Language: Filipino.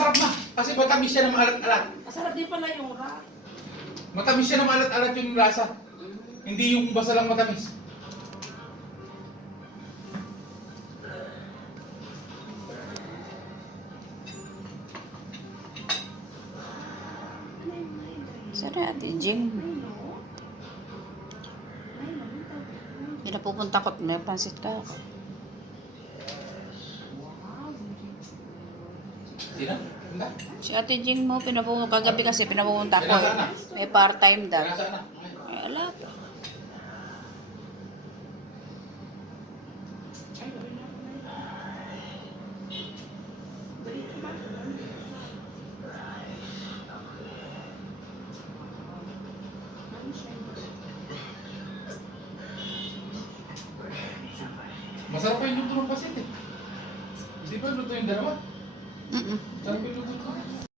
masarap na. Kasi matamis siya na maalat-alat. Masarap din pala yung rat. Matamis siya na maalat-alat yung lasa. Hindi yung basta lang matamis. Sorry, Ate Jing. Hindi na pupunta ko. May pansit ka. Sino? Hindi. Si Ate Jing mo, kagabi kasi pinapupunta ko. Pinasaan na? May part-time daw. Nasaan na? Ay, ala. Masarap pa yung luto ng pasit eh. Hindi ba luto yung dalawa? Mm-mm. Sarap yung luto.